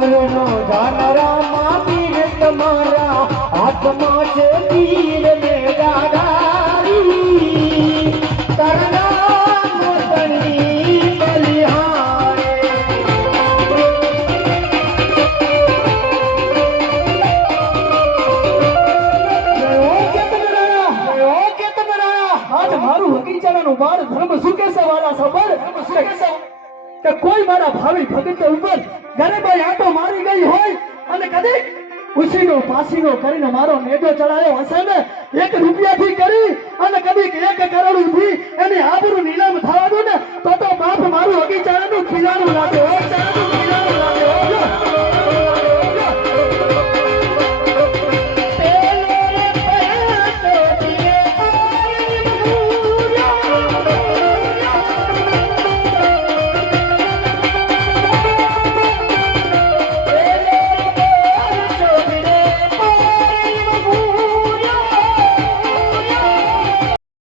કરનો જાનરા માપી તમારા હાથમાં છે તીર ને ગાડારી કરના મોતની બલિહારે આજ મારું હકીચારાનું બાળ ધર્મ શું કહેશે વાલા સબર કે કોઈ મારા ભાવિ ભગત ઉપર ગરીબાઈ આંટો મારી ગઈ હોય અને કદી ઉસીનો પાસીનો કરીને મારો નેજો ચડાયો હશે ને 1 રૂપિયાથી કરી અને કદી 1 કરોડથી એની આબરૂ નીલામ થવા દો ને તો બાપ મારું હકીચારાનું ખીલાણું લાગે